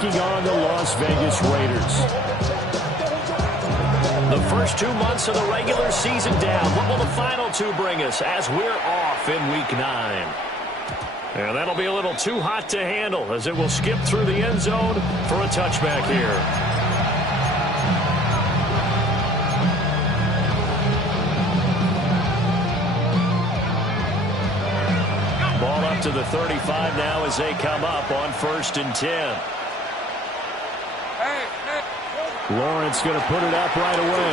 taking on the Las Vegas Raiders. The first 2 months of the regular season down. What will the final two bring us as we're off in Week 9? And that'll be a little too hot to handle as it will skip through the end zone for a touchback here. Ball up to the 35 now as they come up on 1st and 10. Lawrence going to put it up right away.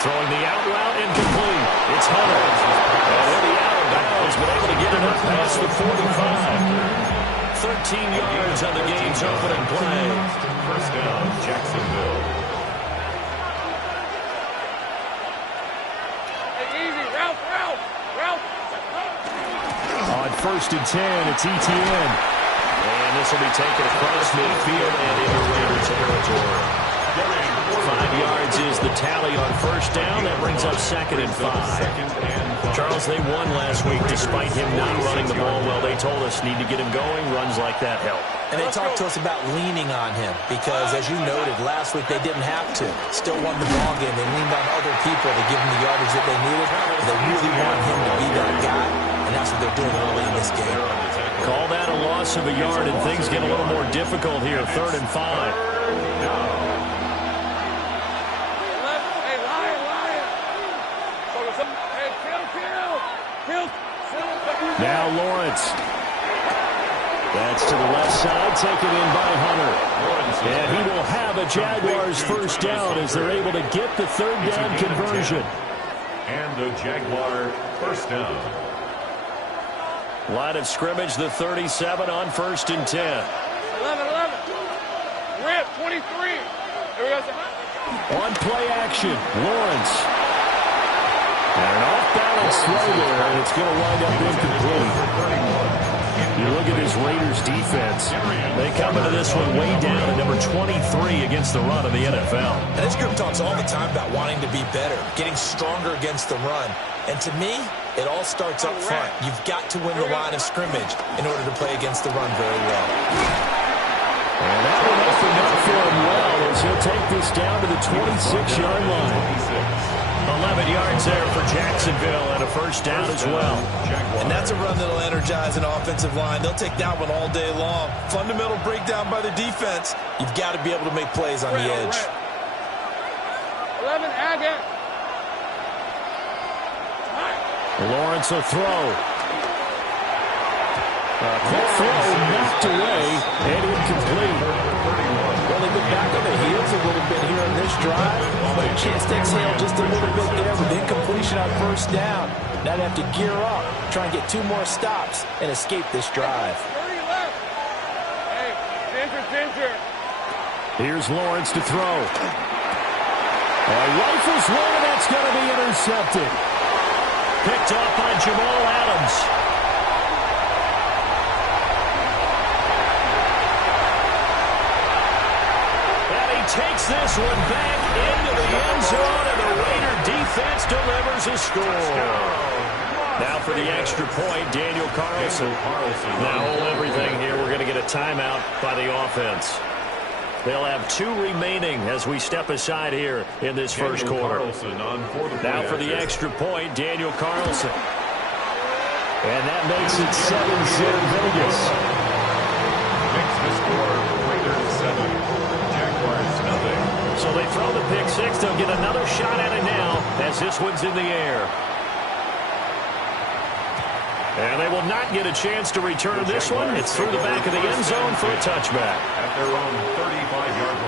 Throwing the out route incomplete. It's Hunter. And he'll be out of bounds, but able to get it up past the 45. 13 yards on the game's opening play. First down, Jacksonville. Easy, route. On 1st and 10, it's ETN. And this will be taken across midfield and into Raider territory. 5 yards is the tally on 1st down. That brings up 2nd and 5. Charles, they won last week despite him not running the ball well. They told us need to get him going. Runs like that help. And they talked to us about leaning on him because, as you noted, last week they didn't have to. Still won the ball game. They leaned on other people to give him the yardage that they needed. They really want him to be that guy, and that's what they're doing early in this game. Call that a loss of a yard, and things get a little more difficult here. 3rd and 5. Now Lawrence. That's to the left side, taken in by Hunter. And he will have a Jaguars 1st down as they're able to get the 3rd down conversion. And the Jaguar 1st down. Line of scrimmage, the 37 on 1st and 10. 11. Rip, 23. There we go. On play action, Lawrence. And an off-balance throw there, and it's going to wind up incomplete. You look at this Raiders defense. They come into this one way down at number 23 against the run of the NFL. And this group talks all the time about wanting to be better, getting stronger against the run. And to me, it all starts up front. You've got to win the line of scrimmage in order to play against the run very well. And that one opened up for him well as he'll take this down to the 26-yard line. 11 yards there for Jacksonville and a 1st down as well. And that's a run that'll energize an offensive line. They'll take that one all day long. Fundamental breakdown by the defense. You've got to be able to make plays on the edge. 11, Agate. Lawrence will throw. Quick throw knocked away and incomplete. Well, they've been back on the heels a little bit here on this drive. But a chance to exhale just a little bit there with incompletion on 1st down. Now they have to gear up, try and get 2 more stops, and escape this drive. 30 left. Hey, ginger. Here's Lawrence to throw. Rifles one, and that's going to be intercepted. Picked off by Jamal Adams. Takes this one back into the end zone, and the Raider defense delivers a score. Now for the extra point, Daniel Carlson. Now hold everything here. We're going to get a timeout by the offense. They'll have 2 remaining as we step aside here in this first quarter. Now for the extra point, Daniel Carlson. And that makes it 7-0 Vegas. Makes the score Raiders 7. So they throw the pick 6. They'll get another shot at it now as this one's in the air. And they will not get a chance to return this one. It's through the back of the end zone for a touchback. At their own 35-yard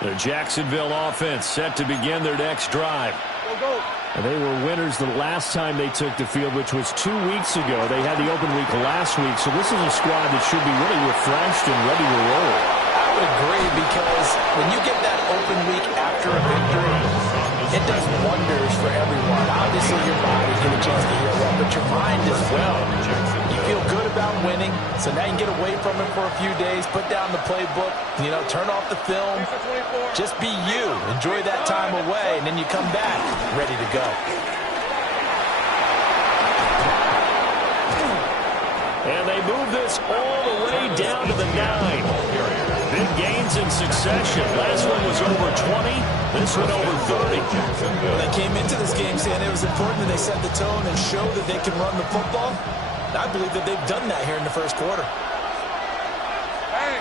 line. The Jacksonville offense set to begin their next drive. Go. And they were winners the last time they took the field, which was 2 weeks ago. They had the open week last week, so this is a squad that should be really refreshed and ready to roll. I would agree because when you get that open week after a victory, it does wonders for everyone. Obviously, your body get a chance to heal up, but your mind as well. You feel good about winning, so now you can get away from it for a few days, put down the playbook, turn off the film, just be you. Enjoy that time away, and then you come back ready to go. And they move this all the way down to the 9. Big gains in succession. Last one was over 20. This one over 30. When they came into this game saying it was important that they set the tone and show that they can run the football. I believe that they've done that here in the first quarter. Hey,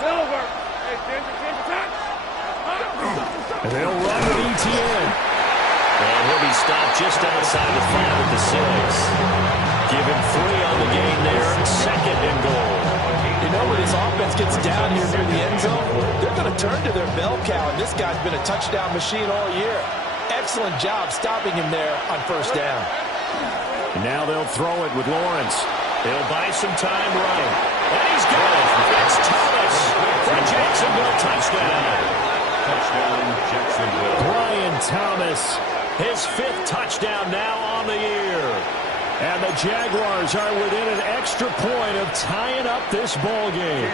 Silver. Hey, Ginger, touch. And they'll run with ETN. And he'll be stopped just outside the 5 at the 6. Give him 3 on the gain there. 2nd and goal. You know, when this offense gets down here near the end zone, they're going to turn to their bell cow, and this guy's been a touchdown machine all year. Excellent job stopping him there on first down. And now they'll throw it with Lawrence. They'll buy some time running. And he's got it. It's Thomas for a Jacksonville touchdown. Touchdown, Jacksonville. Brian Thomas, his 5th touchdown now on the year. And the Jaguars are within an extra point of tying up this ball game.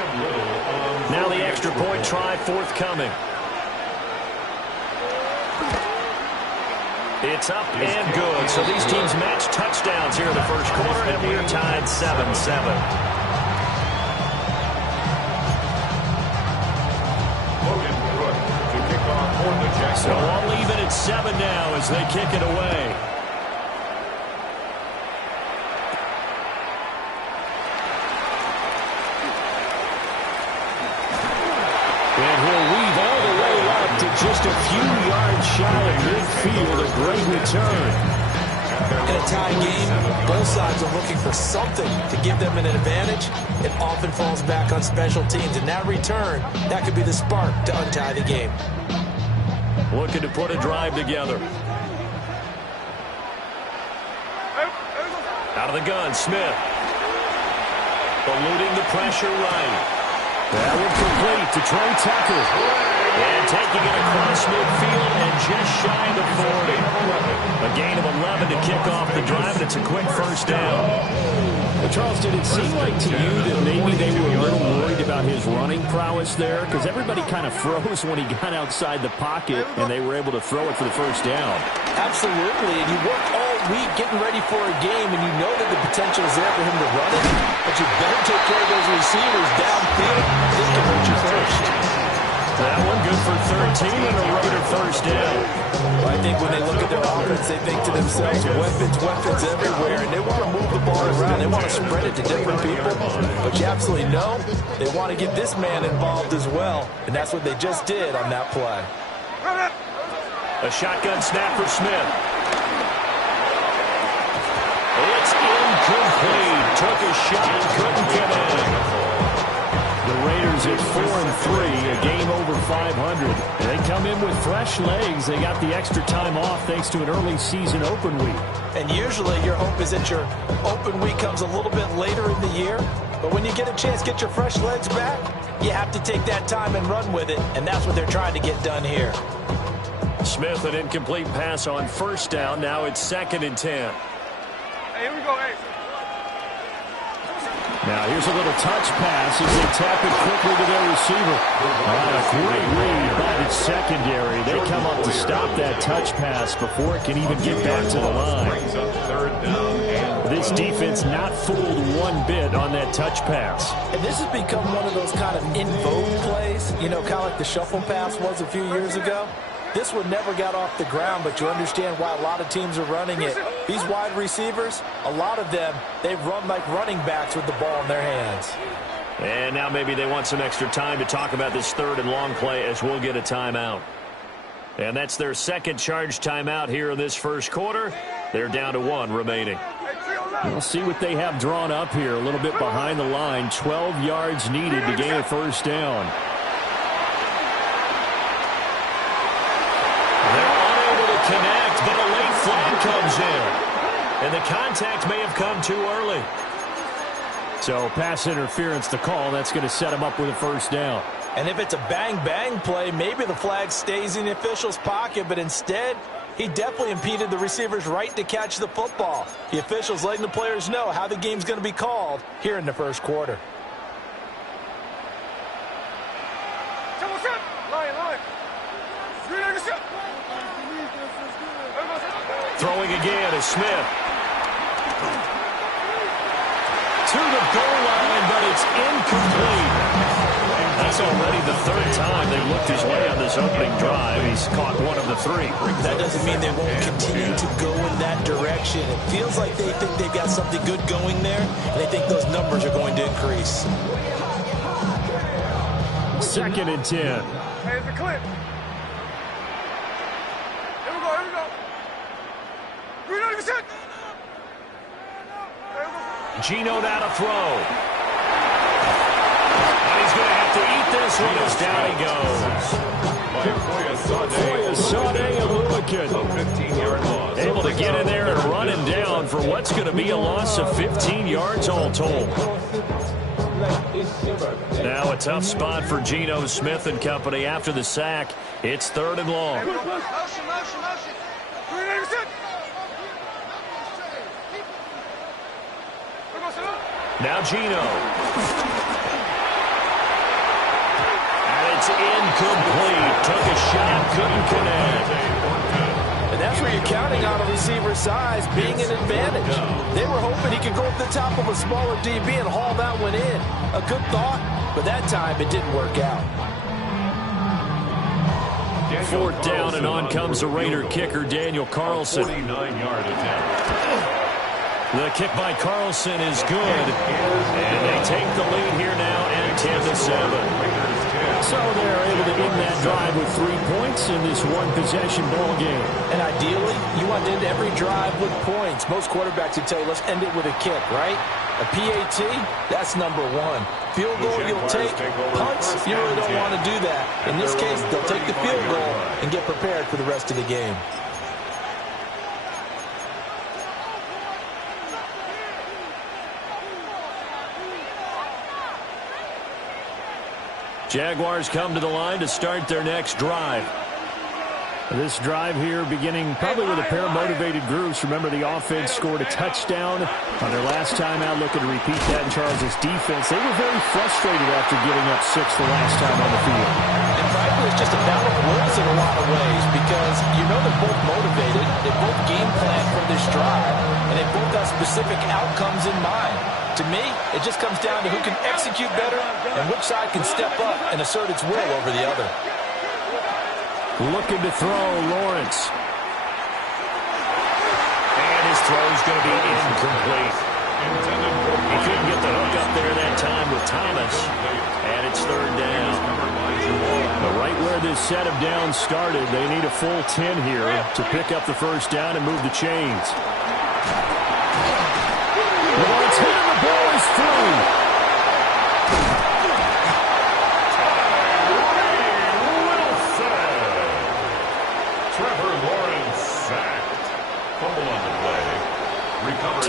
Now the extra point try forthcoming. It's up and good. So these teams match touchdowns here in the first quarter, and we're tied 7-7. So I'll leave it at 7 now as they kick it away. And he'll weave all the way up to just a few yards shy of midfield. A great return. In a tie game, both sides are looking for something to give them an advantage. It often falls back on special teams. And that return, that could be the spark to untie the game. Looking to put a drive together. Out of the gun, Smith. Eluding the pressure right. That one complete to Trey Tucker. And taking it across midfield and just shy of the 40. A gain of 11 to kick off the drive, and it's a quick first down. Well, Charles, did it seem like to you that maybe they were a little worried about his running prowess there? Because everybody kind of froze when he got outside the pocket, and they were able to throw it for the first down. Absolutely, and you work all week getting ready for a game, and you know that the potential is there for him to run it, but you better take care of those receivers downfield. This can hurt you first. That one good for 13 and a Raider first down. Well, I think when they look at their offense, they think to themselves, weapons everywhere, and they want to move the ball around. They want to spread it to different people, but you absolutely know they want to get this man involved as well, and that's what they just did on that play. A shotgun snap for Smith. It's incomplete. Took a shot, couldn't get in. The Raiders at 4-3, a game over 500. They come in with fresh legs. They got the extra time off thanks to an early season open week. And usually your hope is that your open week comes a little bit later in the year. But when you get a chance to get your fresh legs back, you have to take that time and run with it. And that's what they're trying to get done here. Smith, an incomplete pass on first down. Now it's 2nd and 10. Hey, here we go, hey. Now here's a little touch pass as they tap it quickly to their receiver. A great read by the secondary. They come up to stop that touch pass before it can even get back to the line. This defense not fooled one bit on that touch pass. And this has become one of those kind of in vogue plays, you know, kind of like the shuffle pass was a few years ago. This one never got off the ground, but you understand why a lot of teams are running it. These wide receivers, a lot of them, they run like running backs with the ball in their hands. And now maybe they want some extra time to talk about this 3rd and long play as we'll get a timeout. And that's their 2nd charge timeout here in this first quarter. They're down to 1 remaining. We'll see what they have drawn up here. A little bit behind the line. 12 yards needed to gain a first down. Connect, but a late flag comes in. And the contact may have come too early. So pass interference to call. That's going to set him up with a first down. And if it's a bang-bang play, maybe the flag stays in the official's pocket, but instead, he definitely impeded the receiver's right to catch the football. The official's letting the players know how the game's going to be called here in the first quarter. Throwing again is Smith. to the goal line, but it's incomplete. That's already the third time they've looked his way on this opening drive. He's caught one of the three. That doesn't mean they won't continue to go in that direction. It feels like they think they've got something good going there, and they think those numbers are going to increase. 2nd and 10. Hey, it's a clip. Here we go, here we go. We're not even set. Gino now to throw. And he's going to have to eat this one as down he goes. Foyesade Aluakin able to get in there and run him down for what's going to be a loss of 15 yards all told. Now a tough spot for Geno Smith and company after the sack. It's 3rd and long. Now Geno. And it's incomplete. Took a shot, couldn't connect. And that's where you're counting on a receiver's size being an advantage. They were hoping he could go up the top of a smaller DB and haul that one in. A good thought, but that time it didn't work out. 4th down, and on comes the Raider kicker, Daniel Carlson. 49-yard attempt. The kick by Carlson is good, and they take the lead here now at 10-7. So they're able to end that drive with 3 points in this one-possession ball game. And ideally, you want to end every drive with points. Most quarterbacks would tell you, let's end it with a kick, right? A PAT, that's number 1. Field goal you'll take. Punts, you really don't want to do that. In this case, they'll take the field goal and get prepared for the rest of the game. Jaguars come to the line to start their next drive. This drive here beginning probably with a pair of motivated groups. Remember, the offense scored a touchdown on their last time out, looking to repeat that in Charles' defense. They were very frustrated after giving up 6 the last time on the field. And frankly, it's just a battle of wills in a lot of ways because you know they're both motivated, they both game plan for this drive, and they both have specific outcomes in mind. To me, it just comes down to who can execute better and which side can step up and assert its will over the other. Looking to throw, Lawrence. And his throw's going to be incomplete. He couldn't get the hook up there that time with Thomas. And it's 3rd down. But right where this set of downs started, they need a full 10 here to pick up the 1st down and move the chains. Lawrence hit him, the ball is through. Trevor Lawrence sacked. Fumble on the play.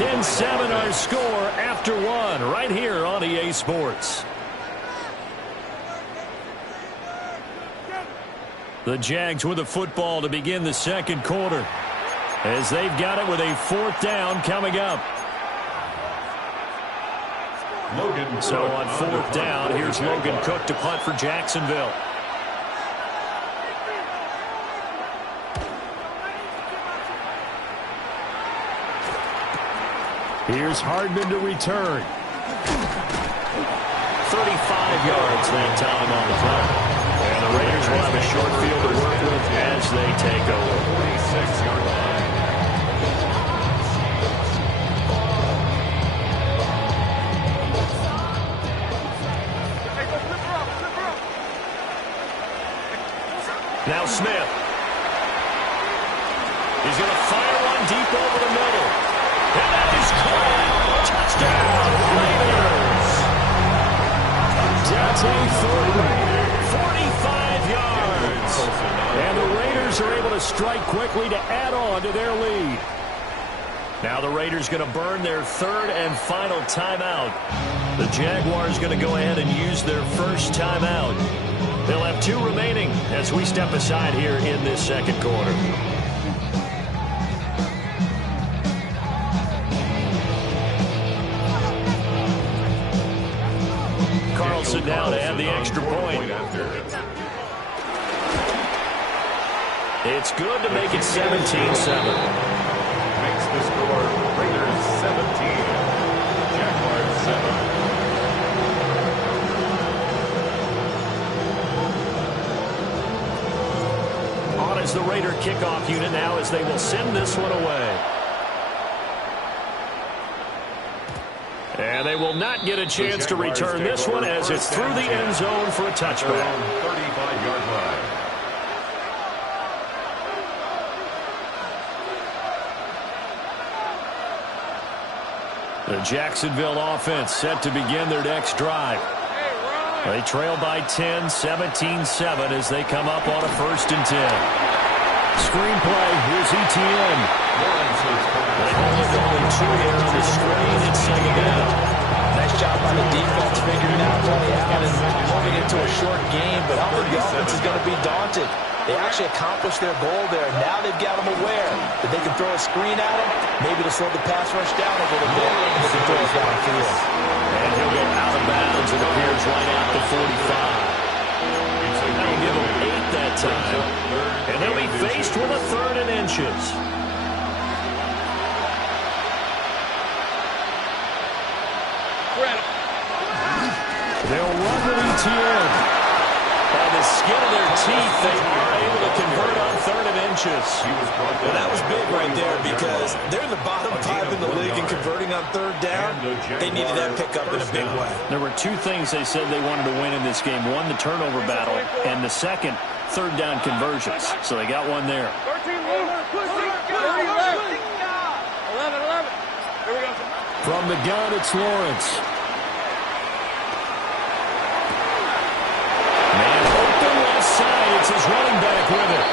10-7 our score after 1 right here on EA Sports. The Jags with the football to begin the 2nd quarter as they've got it with a 4th down coming up. So on 4th down, here's Logan Cook to punt for Jacksonville. Here's Hardman to return. 35 yards that time on the play. And the Raiders will have a short field to work with as they take over. 46-yard line. Now Smith. He's going to fire one deep over the middle. And that is caught. Touchdown, Raiders. Dante Thornton, 45 yards. And the Raiders are able to strike quickly to add on to their lead. Now the Raiders going to burn their 3rd and final timeout. The Jaguars going to go ahead and use their 1st timeout. They'll have 2 remaining as we step aside here in this 2nd quarter. Carlson down to add the extra point. It's good to make it 17-7. Makes the score Raiders 17. Jaguars 7. is the Raider kickoff unit now as they will send this one away. And they will not get a chance to return this one as it's through the end zone for a touchback. 35-yard line. The Jacksonville offense set to begin their next drive. They trail by 10, 17-7 as they come up on a 1st and 10. Screenplay, here's ETN. They hold it only 2 here on the screen. It's 2nd down. Nice job by the defense figuring out play out and moving it to a short game, but I don't think the offense is going to be daunted. They actually accomplished their goal there. Now they've got them aware that they can throw a screen at them, maybe to slow the pass rush down a little bit, and they can throw it downfield. And he'll go out of bounds. It appears right out the 45. That'll give them 8 that time. And they'll be faced with a 3rd and inches. They'll run with ETN. By the skin of their teeth, they are able to convert on 3rd and inches. Well, that was big right there because they're in the bottom 5 in the league and converting on 3rd down. They needed that pickup in a big way. There were 2 things they said they wanted to win in this game. One, the turnover battle, and the second, 3rd down conversions. So they got one there. 13, 11. Here we go. From the gun, it's Lawrence. It's his running back with it.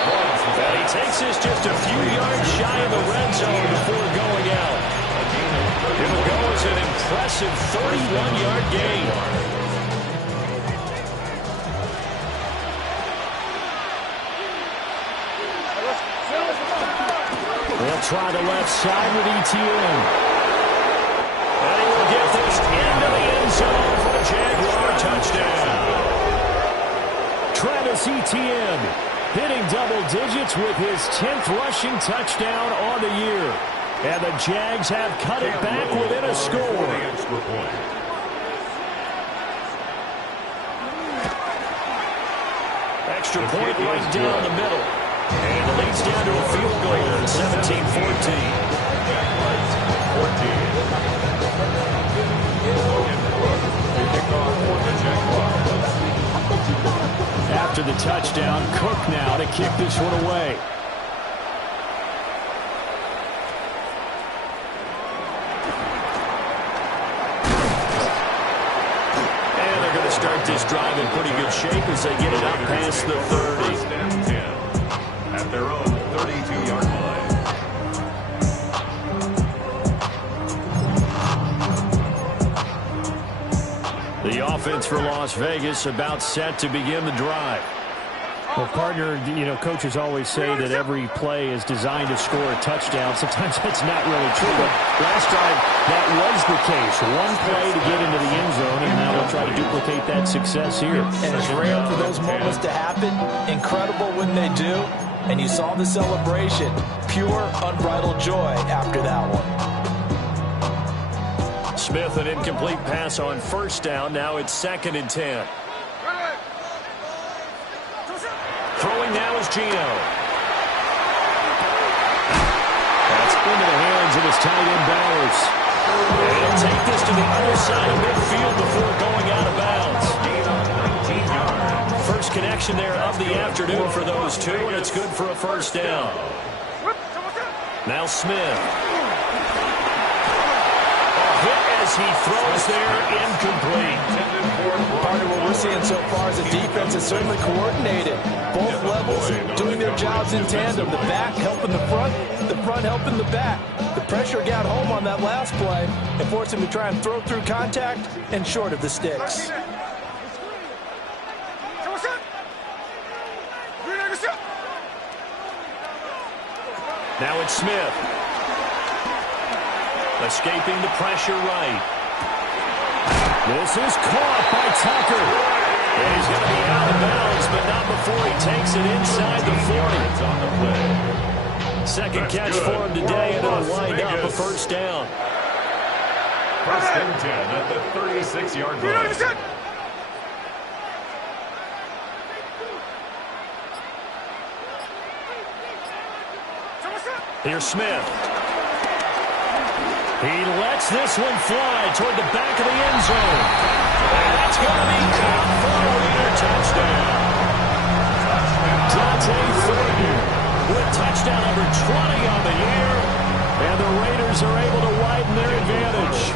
And he takes this just a few yards shy of the red zone before going out. It'll go as an impressive 31-yard gain. They'll try the left side with ETN. And he will get this into the end zone for a Jaguar touchdown. Travis Etienne hitting double digits with his 10th rushing touchdown on the year. And the Jags have cut it back within a score. Extra point right down the middle. And it leads down to a field goal at 17-14. After the touchdown, Cook now to kick this one away. And they're going to start this drive in pretty good shape as they get it up past the 30. First and 10 at their own 32-yard line. The offense for Las Vegas about set to begin the drive. Well, partner, coaches always say that every play is designed to score a touchdown. Sometimes that's not really true, but last drive, that was the case. One play to get into the end zone, and now they'll try to duplicate that success here. And it's rare for those moments to happen. Incredible when they do. And you saw the celebration. Pure, unbridled joy after that one. Smith, an incomplete pass on 1st down. Now it's 2nd and 10. Throwing now is Gino. That's into the hands of his tight end Bowers. And he'll take this to the other side of midfield before going out of bounds. First connection there of the afternoon for those 2, and it's good for a 1st down. Now Smith. As he throws there, incomplete. Part of what we're seeing so far is the defense is certainly coordinated. Both levels doing their jobs in tandem. The back helping the front helping the back. The pressure got home on that last play and forced him to try and throw through contact and short of the sticks. Now it's Smith. Escaping the pressure right. This is caught by Tucker. And he's going to be out of bounds, but not before he takes it inside the 40. Second catch for him today, and it'll wind up a 1st down. 1st and 10 at the 36-yard line. Here's Smith. He lets this one fly toward the back of the end zone. And that's going to be caught for a Raider touchdown. Dante Thornton with touchdown number 20 on the year. And the Raiders are able to widen their advantage.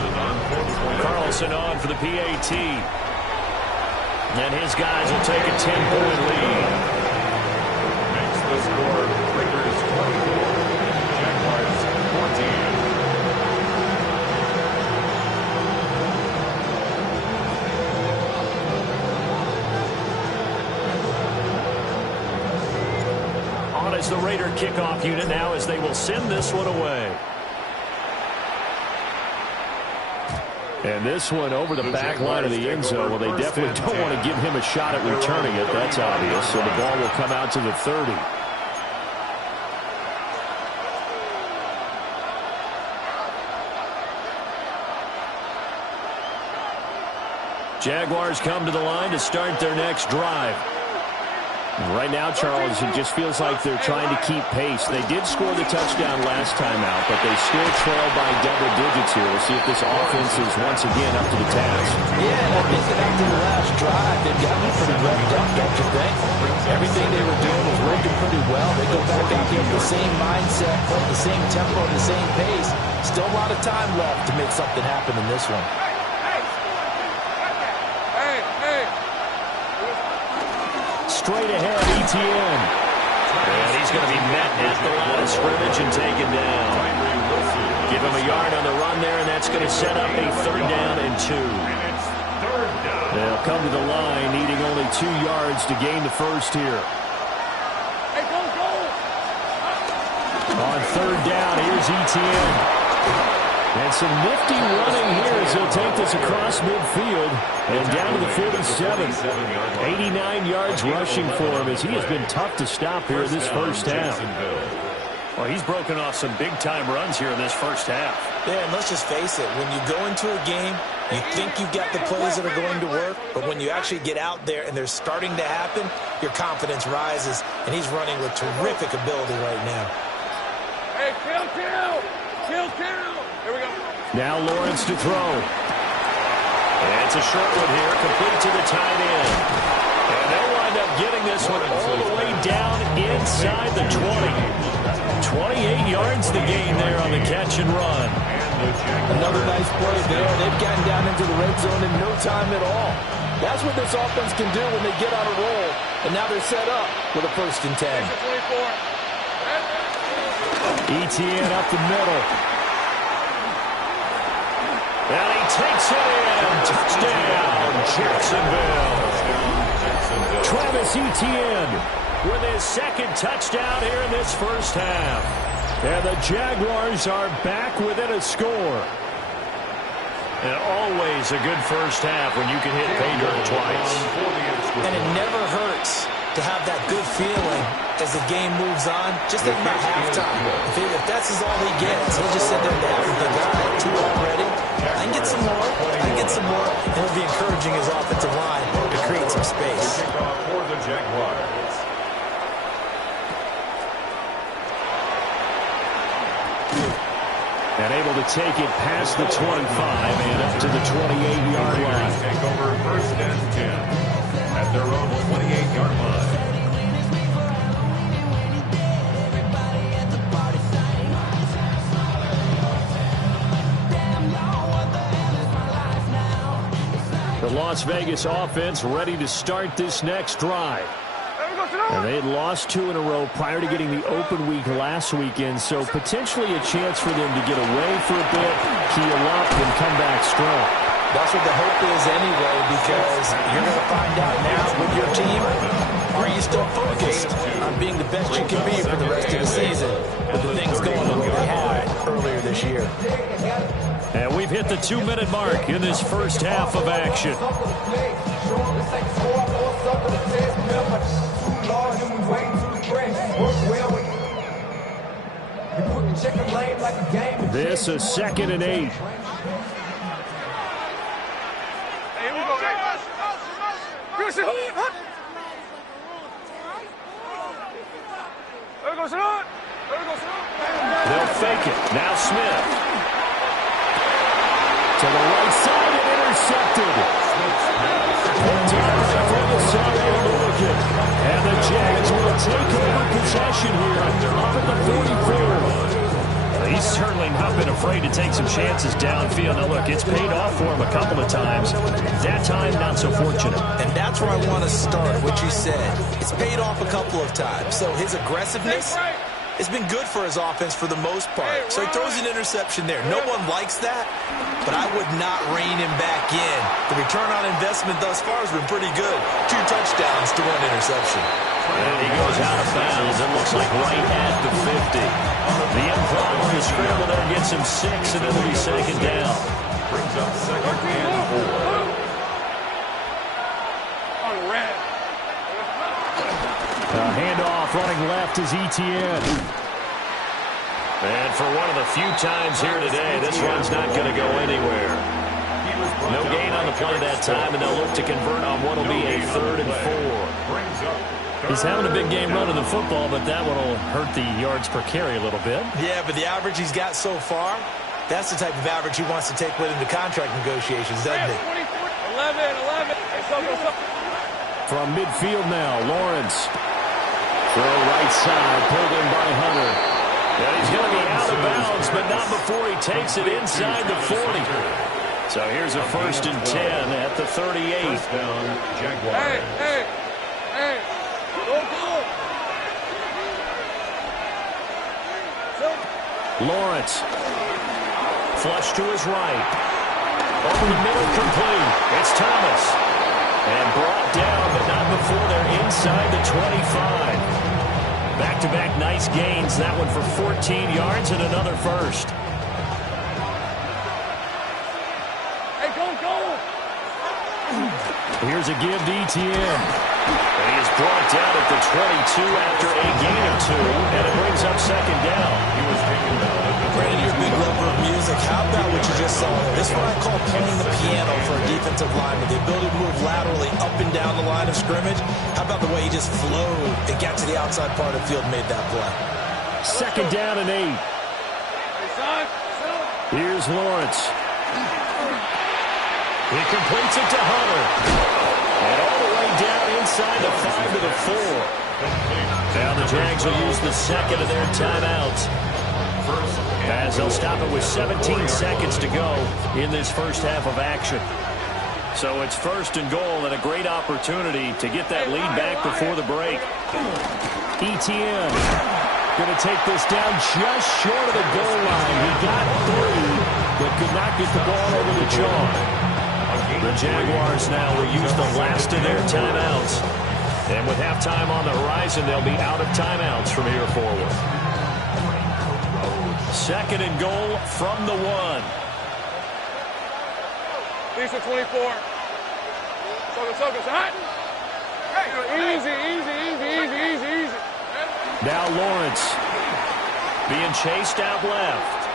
Carlson on for the PAT. And his guys will take a 10-point lead. Makes the score Raiders 24, Jaguars 14. On is the Raider kickoff unit now as they will send this one away. And this one over the back line of the end zone. Well, they definitely don't want to give him a shot at returning it. That's obvious. So the ball will come out to the 30. Jaguars come to the line to start their next drive. Right now, Charles, it just feels like they're trying to keep pace. They did score the touchdown last time out, but they still trail by double digits here. We'll see if this offense is once again up to the task. Yeah, and I think that after the last drive, they've gotten pretty revved up, don't you think? Everything they were doing was working pretty well. They go back out there with the same mindset, the same tempo, the same pace. Still a lot of time left to make something happen in this one. Straight ahead, Etienne. And he's going to be met at the line of scrimmage and taken down. Give him a yard on the run there, and that's going to set up a 3rd down and 2. They'll come to the line, needing only 2 yards to gain the first here. On 3rd down, here's Etienne. And some nifty running here as he'll take this across midfield and down to the 47. 89 yards rushing for him as he has been tough to stop here in this first half. Well, he's broken off some big-time runs here in this first half. Yeah, and let's just face it. When you go into a game, you think you've got the plays that are going to work, but when you actually get out there and they're starting to happen, your confidence rises, and he's running with terrific ability right now. Hey, kill! Here we go. Now Lawrence to throw. And it's a short one here, complete to the tight end. And they'll wind up getting this one all the way down inside the 20. 28 yards the gain there on the catch and run. Another nice play there. They've gotten down into the red zone in no time at all. That's what this offense can do when they get on a roll. And now they're set up with a 1st and 10. Etienne up the middle. And he takes it in. Touchdown, Jacksonville. Travis Etienne with his 2nd touchdown here in this first half. And the Jaguars are back within a score. And always a good first half when you can hit pay dirt twice. And it never hurts to have that good feeling as the game moves on. Just think about halftime. If that's all he gets, he'll just sit there and have and think, all right, 2 already. I can get some more. And it'll be encouraging his offensive line to create some space. For the Jaguars. And able to take it past the 25 and up to the 28-yard line. Take over 1st and 10 at their own 28-yard line. The Las Vegas offense ready to start this next drive. And they had lost 2 in a row prior to getting the open week last weekend, so potentially a chance for them to get away for a bit, heal up, and come back strong. That's what the hope is anyway, because you're going to find out now with your team, are you still focused on being the best you can be for the rest of the season with the things going on that they had earlier this year. And we've hit the 2-minute mark in this first half of action. This is 2nd and 8. Hey, here we go, guys. There goes it. They'll fake it. Now Smith. To the right side and intercepted. And the Jags will take over possession here up at the 44. He's certainly not been afraid to take some chances downfield. Now, look, it's paid off for him a couple of times. That time, not so fortunate. And that's where I want to start, what you said. It's paid off a couple of times. So his aggressiveness has been good for his offense for the most part. So he throws an interception there. No one likes that, but I would not rein him back in. The return on investment thus far has been pretty good. 2 touchdowns to 1 interception. And he goes out of bounds. It looks like right at the 50. The improv on the scramble there gets him 6, and it'll be second down. Brings up second and 4. Handoff running left is Etienne. And for one of the few times here today, this run's not going to go anywhere. No gain on the play that time, and they'll look to convert on what will be a 3rd and 4. He's having a big game running the football, but that one will hurt the yards per carry a little bit. Yeah, but the average he's got so far, that's the type of average he wants to take with into contract negotiations, doesn't it? 11. From midfield now, Lawrence. Throw right side, pulled in by Hunter. And he's going to be out of bounds, but not before he takes it inside the 40. So here's a 1st and 10 at the 38. First down, Jaguars. Hey. Go. Lawrence. Flush to his right. Over the middle, complete. It's Thomas. And brought down, but not before they're inside the 25. Back-to-back nice gains. That one for 14 yards and another first. Hey, go. Here's a give to Etienne. And he is brought down at the 22 after a gain of 2. And it brings up second down. He was taken down. Brandon, you're a big lover of music. How about what you just saw? This is what I call playing the piano for a defensive lineman. The ability to move laterally up and down the line of scrimmage. How about the way he just flowed and got to the outside part of the field and made that play? Second down and 8. Here's Lawrence. He completes it to Hunter. And all the way down inside the 5 to the 4. Now the Jags will use the second of their timeouts, as they'll stop it with 17 seconds to go in this first half of action. So it's 1st and goal and a great opportunity to get that lead back before the break. Etienne going to take this down just short of the goal line. He got 3, but could not get the ball over the chalk. The Jaguars now will use the last of their timeouts. And with halftime on the horizon, they'll be out of timeouts from here forward. 2nd and goal from the 1. These are 24. Focus. Hot. Easy. Now Lawrence being chased out left.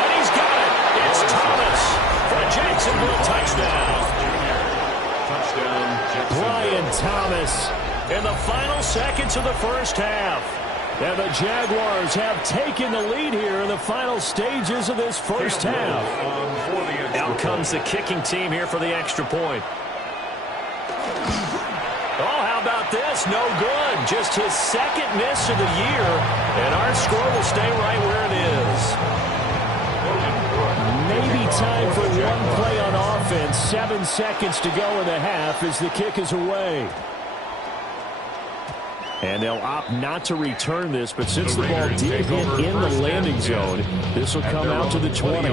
And he's got it. It's Thomas for a Jacksonville touchdown. Brian Thomas in the final seconds of the first half. And the Jaguars have taken the lead here in the final stages of this first half. Out comes the kicking team here for the extra point. Oh, how about this? No good. Just his 2nd miss of the year. And our score will stay right where it is. Maybe time for one play on offense. 7 seconds to go in the half as the kick is away. And they'll opt not to return this, but since the ball did hit in the landing zone, this will come out to the 20.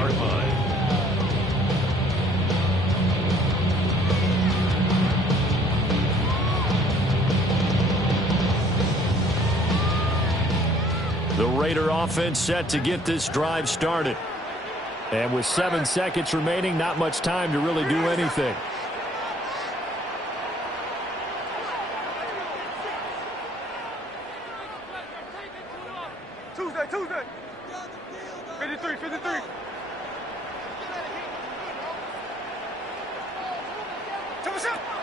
The Raider offense set to get this drive started. And with 7 seconds remaining, not much time to really do anything. Tuesday. 53.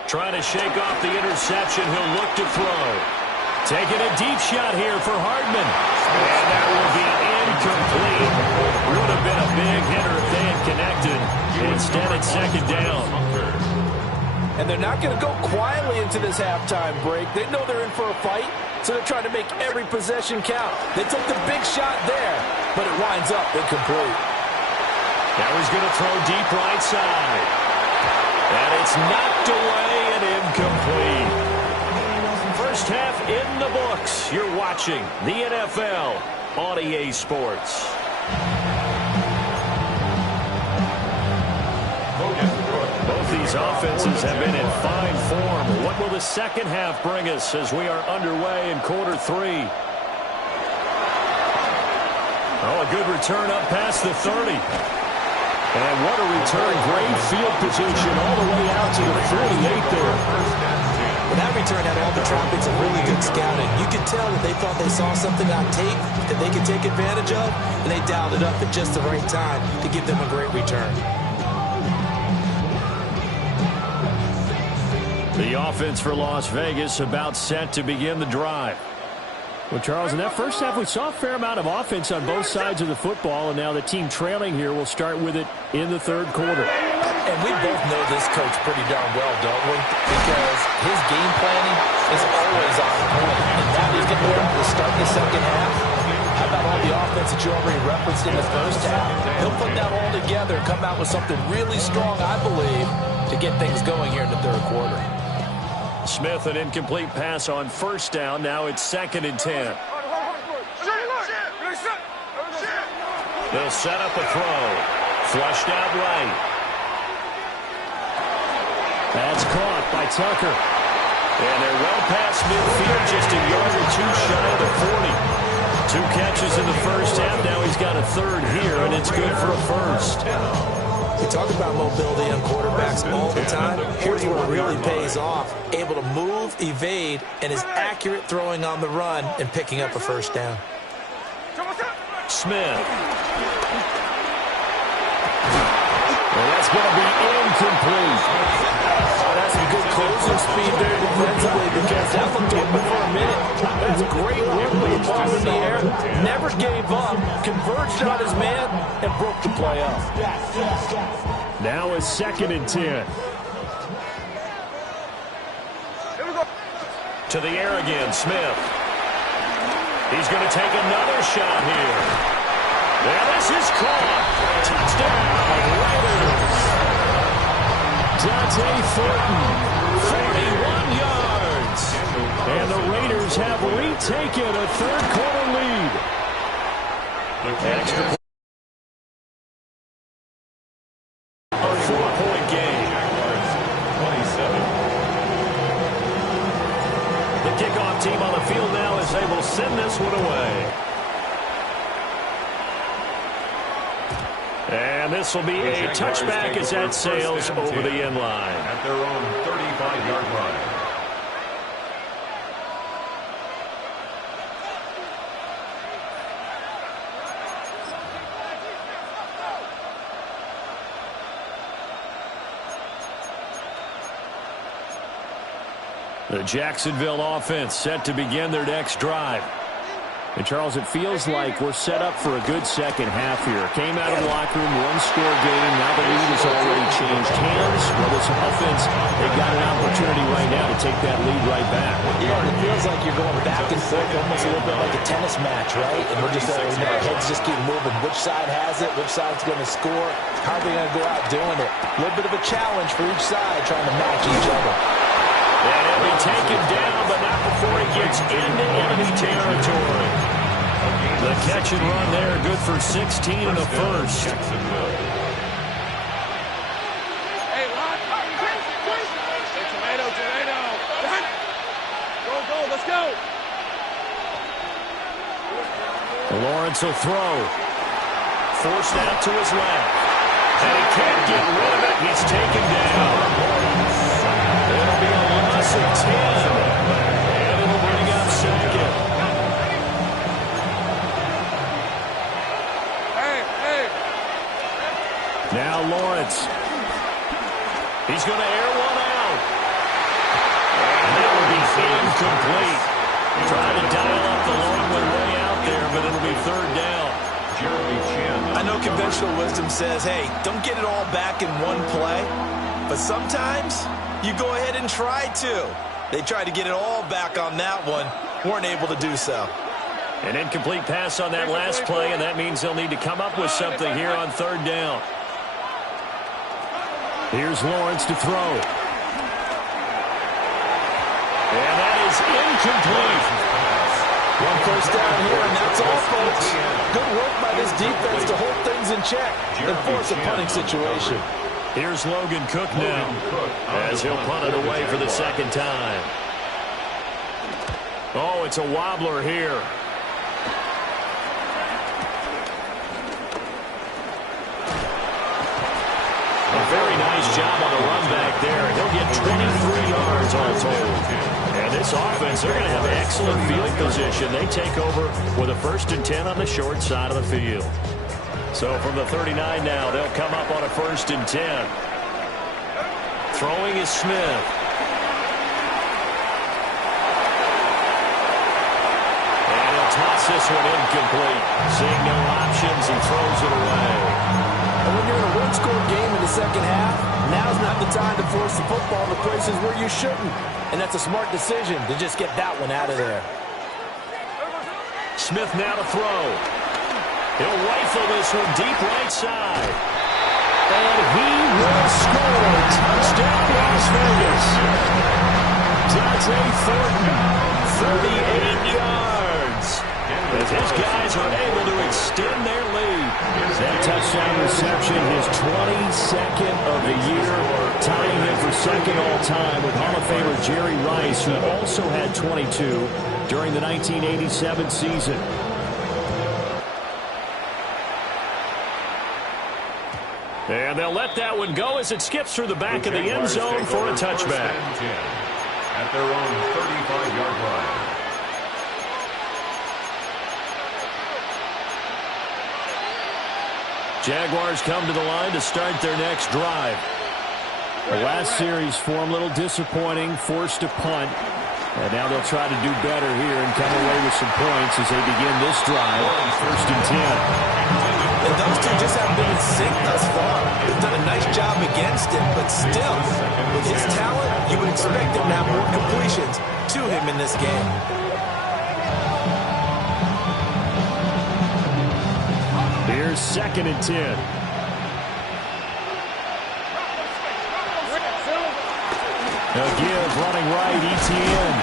Trying to shake off the interception. He'll look to throw. Taking a deep shot here for Hardman. And that will be incomplete. Would have been a big hitter if they had connected. Instead, it's second down. And they're not going to go quietly into this halftime break. They know they're in for a fight, so they're trying to make every possession count. They took the big shot there, but it winds up incomplete. Now he's going to throw deep right side. And it's knocked away and incomplete. First half in the books. You're watching the NFL on EA Sports. Both these offenses have been in fine form. What will the second half bring us as we are underway in quarter three? Oh, a good return up past the 30. And what a return. Great field position all the way out to the 48 there. Well, that return had all the trappings of really good scouting. You could tell that they thought they saw something on tape that they could take advantage of, and they dialed it up at just the right time to give them a great return. The offense for Las Vegas about set to begin the drive. Well, Charles, in that first half, we saw a fair amount of offense on both sides of the football, and now the team trailing here will start with it in the third quarter. And we both know this coach pretty darn well, don't we? Because his game planning is always on point. And now he's getting ready to start the second half. How about all the offense that you already referenced in the first half? He'll put that all together and come out with something really strong, I believe, to get things going here in the third quarter. Smith, an incomplete pass on first down. Now it's 2nd and 10. They'll set up a throw. Flushed out right. That's caught by Tucker. And they're well past midfield, just a yard or two shy of the 40. 2 catches in the first half. Now he's got a third here, and it's good for a first. We talk about mobility on quarterbacks all the time. Here's where it really pays off. Able to move, evade, and is accurate throwing on the run and picking up a first down. Smith. Well, that's going to be incomplete. That's some good closing speed there defensively because that looked open for a minute. That's great work with the ball in the air. Never gave up. Converged on his man and broke the play up. Now it's 2nd and 10. To the air again, Smith. He's going to take another shot here. And this is caught. Touchdown, Raiders. Dante Thornton, 41 yards. And the Raiders have retaken a third quarter lead. Extra point. A 4-point game. 27. The kickoff team on the field now as they will send this one away. And this will be a touchback as that sails over the end line. At their own 35-yard line. The Jacksonville offense set to begin their next drive. And, Charles, it feels like we're set up for a good second half here. Came out of the locker room, one-score game. Now the lead has already changed hands. Well, this offense, they've got an opportunity right now to take that lead right back. Yeah, it feels like you're going back and forth, almost a little bit like a tennis match, right? And we're just, our heads just keep moving. Which side has it? Which side's going to score? How are they going to go out doing it? A little bit of a challenge for each side, trying to match each other. And he'll be taken down, but not before he gets into enemy territory. The catch and run there, good for 16 in the first. Hey, tomato. Go, let's go. Lawrence will throw. Forced out to his left. And he can't get rid of it. He's taken down. It'll be a loss of 10. And it'll bring up second. Now Lawrence. He's going to air one out. And that will be incomplete. Trying to dial up the long way out there, but it'll be third down. I know conventional wisdom says, hey, don't get it all back in one play. But sometimes you go ahead and try to. They tried to get it all back on that one. Weren't able to do so. An incomplete pass on that last play, and that means they'll need to come up with something here on third down. Here's Lawrence to throw. And that is incomplete. One first down here, and that's all, folks. Good work by this defense to hold things in check and force a punting situation. Here's Logan Cook now, as he'll punt it away for the second time. Oh, it's a wobbler here. A very nice job on the run back there. He'll get 23 yards all told. And this offense, they're going to have excellent field position. They take over with a 1st and 10 on the short side of the field. So from the 39 now, they'll come up on a 1st and 10. Throwing is Smith. And he'll toss this one incomplete. Seeing no options, he throws it away. And when you're in a one-score game in the second half, now's not the time to force the football to places where you shouldn't. And that's a smart decision to just get that one out of there. Smith now to throw. He'll rifle this one deep right side. And he will score. Touchdown, Las Vegas. Dante Thornton, 38 yards. As his guys are able to extend their lead. That touchdown reception, his 22nd of the year, tying him for second all-time with Hall of Famer Jerry Rice, who also had 22 during the 1987 season. And they'll let that one go as it skips through the back of the end zone for a touchback. At their own 35-yard line. Jaguars come to the line to start their next drive. The last series for him, a little disappointing, forced to punt. And now they'll try to do better here and come away with some points as they begin this drive. 1st and 10. And those two just haven't been in sync thus far. They've done a nice job against him, but still, with his talent, you would expect him to have more completions to him in this game. Here's 2nd and 10. They'll give running right, ETN.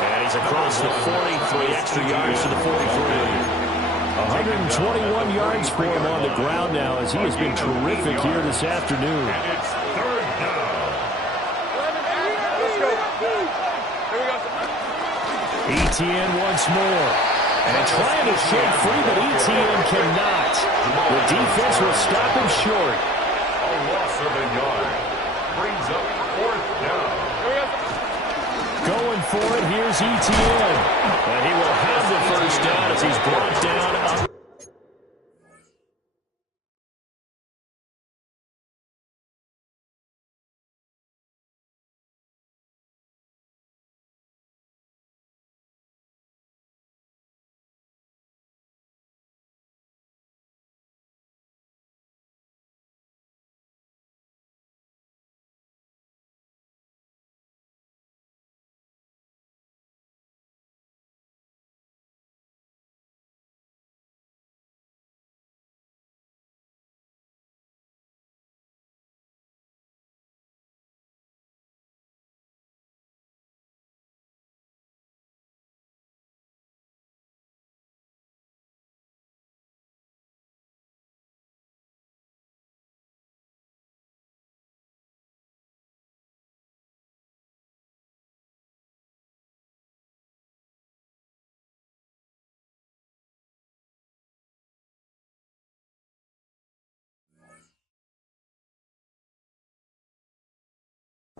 And he's across the 40, 3 extra yards to the 43. 121 yards for him on the ground now as he has been terrific here this afternoon. And it's third down. ETN once more. And trying to shake free, but ETN cannot. The defense will stop him short. A loss of a yard. Brings up 4th down. Going for it, here's ETN. And he will have the first down as he's brought down up.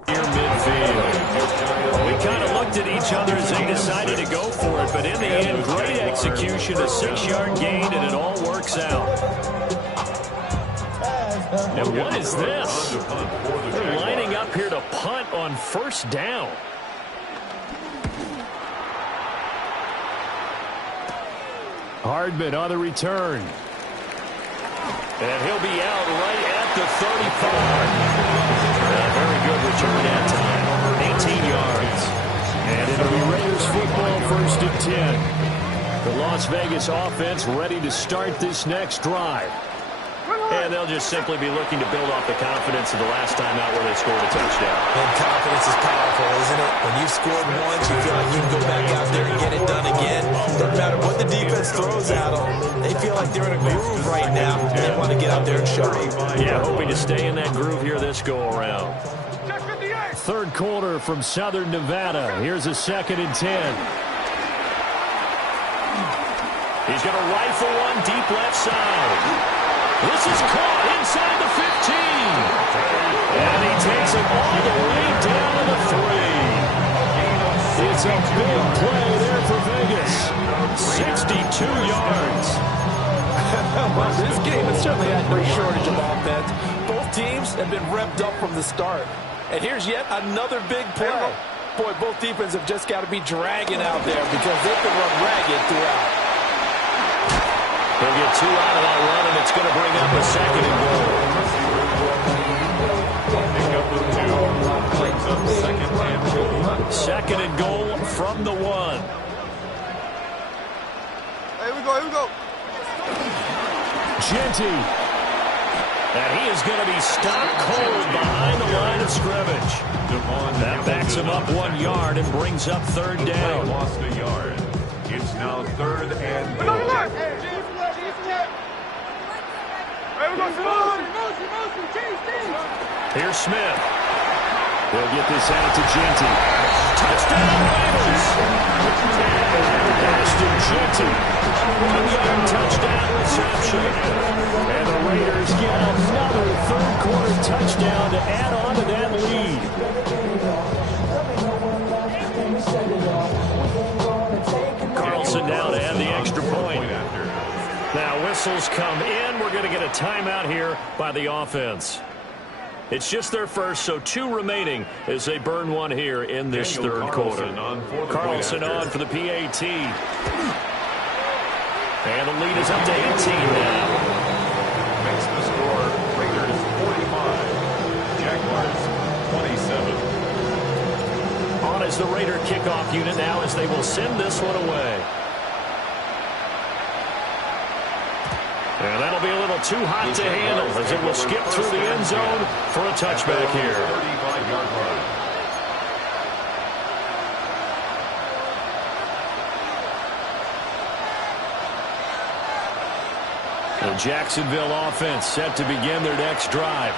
Near midfield. We kind of looked at each other as they decided to go for it, but in the end, great execution, a 6-yard gain, and it all works out. And what is this? They're lining up here to punt on 1st down. Hardman on the return. And he'll be out right at the 35. Very good return that time. 18 yards. And it'll be Raiders football, 1st and 10. The Las Vegas offense ready to start this next drive. And they'll just simply be looking to build off the confidence of the last time out where they scored a touchdown. And confidence is powerful, isn't it? When you've scored once, you feel like you can go back out there and get it done again. Doesn't matter what the defense throws at them. They feel like they're in a groove right now. They want to get out there and show it. Yeah, hoping to stay in that groove here this go-around. 3rd quarter from Southern Nevada. Here's a 2nd and 10. He's going to rifle one deep left side. This is caught inside the 15. And he takes it all the way down to the 3. It's a big play there for Vegas. 62 yards. Well, this game has certainly had no shortage of offense. Both teams have been revved up from the start. And here's yet another big play. Boy, both defenses have just got to be dragging out there because they can run ragged throughout. They'll get 2 out of that run, and it's going to bring up a 2nd and goal. Brings up 2nd and goal. 2nd and goal from the 1. Here we go. Genty. And he is going to be stopped cold behind the line of scrimmage. That backs him up 1 yard and brings up 3rd down. Lost a yard. It's now 3rd and goal. Here's Smith. They'll get this out to Genty. Touchdown, Raiders! Ashton Genty. 1-yard touchdown reception. And the Raiders get another 3rd quarter touchdown to add on to that lead. Carlson now to add the extra point. Now whistles come in. We're going to get a timeout here by the offense. It's just their first, so 2 remaining as they burn one here in this 3rd quarter. Carlson on for the PAT. And the lead is up to 18 now. Makes the score Raiders 45, Jaguars 27. On as the Raider kickoff unit now as they will send this one away. And that'll be a little too hot to handle as it will skip through the end zone for a touchback here. 35-yard run. The Jacksonville offense set to begin their next drive.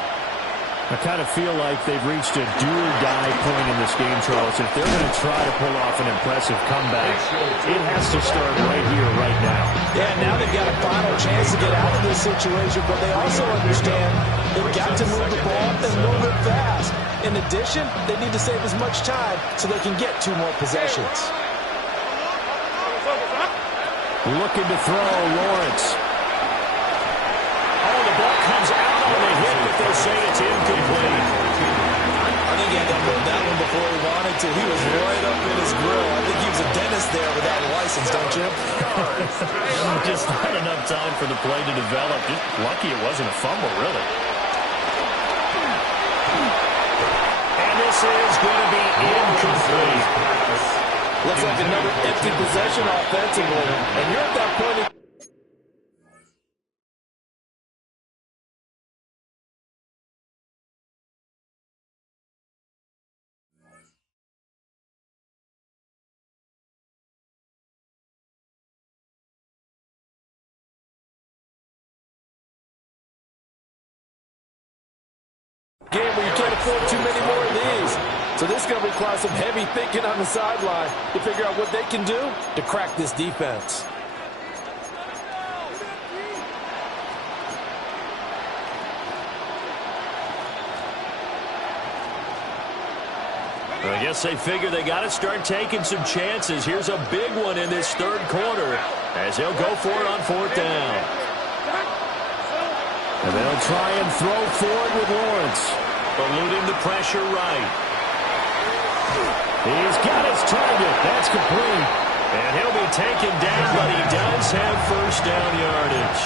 I kind of feel like they've reached a do-or-die point in this game, Charles. If they're going to try to pull off an impressive comeback, it has to start right here, right now. Yeah, now they've got a final chance to get out of this situation, but they also understand they've got to move the ball and move it fast. In addition, they need to save as much time so they can get 2 more possessions. Looking to throw, Lawrence. Oh, the ball comes out on the hit, but they'll say it's incomplete. I think he had to hold that one before he wanted to. He was right up in his grill. I think he was a dentist there without a license, don't you? Just not enough time for the play to develop. Just lucky it wasn't a fumble, really. And this is going to be incomplete. Looks like another empty possession offensively. And you're at that point. Game where you can't afford too many more of these. So this is going to require some heavy thinking on the sideline to figure out what they can do to crack this defense. I guess they figure they got to start taking some chances. Here's a big one in this 3rd quarter as they'll go for it on 4th down. And they'll try and throw forward with Lawrence. Eluding the pressure right. He's got his target. That's complete. And he'll be taken down, but he does have first down yardage.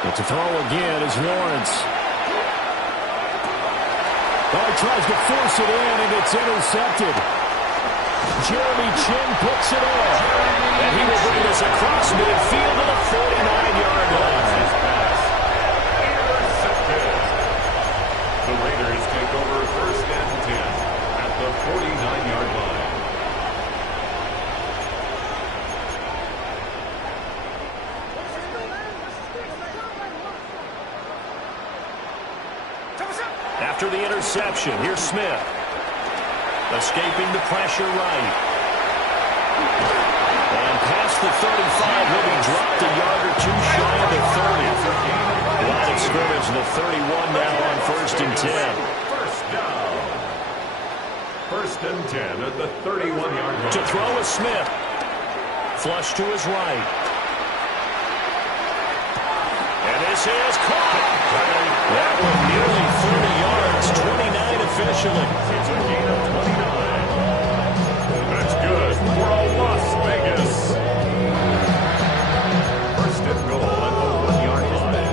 But to throw again is Lawrence. Oh, he tries to force it in, and it's intercepted. Jeremy Chin picks it off. And he will bring this across midfield to the 49-yard line. The Raiders take over first and 10 at the 49-yard line. After the interception, here's Smith. Escaping the pressure right. And past the 35, will be dropped a yard or two shy of the 30. Line of scrimmage, the 31 now on first and 10. First down. First and 10 at the 31-yard line. To throw is Smith. Flush to his right. And this is caught. That was nearly 30 yards, 29 officially. It's a gain of 29. That's good for a Las Vegas. First and goal at the 1-yard line.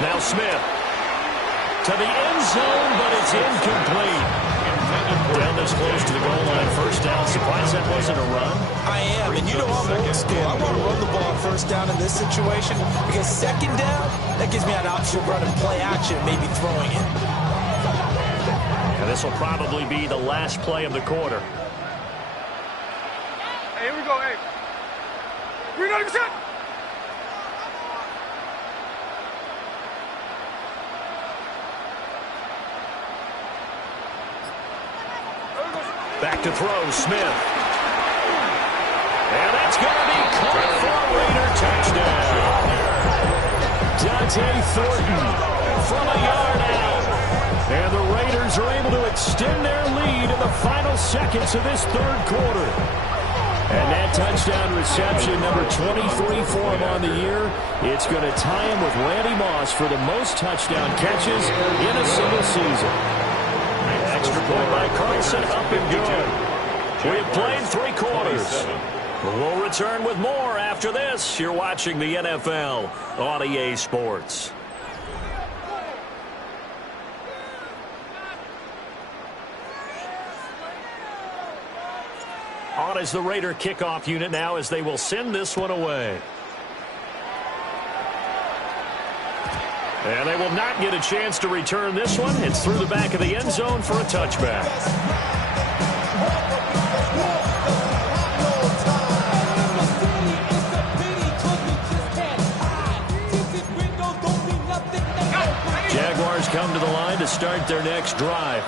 Now Smith to the end zone, but it's incomplete. Down this close to the goal line, first down. Surprised that wasn't a run? I am, and you know I'm old school. I want to run the ball on first down in this situation because second down, that gives me an option of running play action, maybe throwing it. And this will probably be the last play of the quarter. Hey, here we go, hey. 390%. Back to throw, Smith. And that's going to be caught for a Raider touchdown. Dante Thornton from a yard out. And the Raiders are able to extend their lead in the final seconds of this third quarter. And that touchdown reception, number 23 for him on the year, it's going to tie him with Randy Moss for the most touchdown catches in a single season. Extra point by Carlson, up and good. We have played 3 quarters. We'll return with more after this. You're watching the NFL on EA Sports. On is the Raider kickoff unit now as they will send this one away. And they will not get a chance to return this one. It's through the back of the end zone for a touchback. Jaguars come to the line to start their next drive.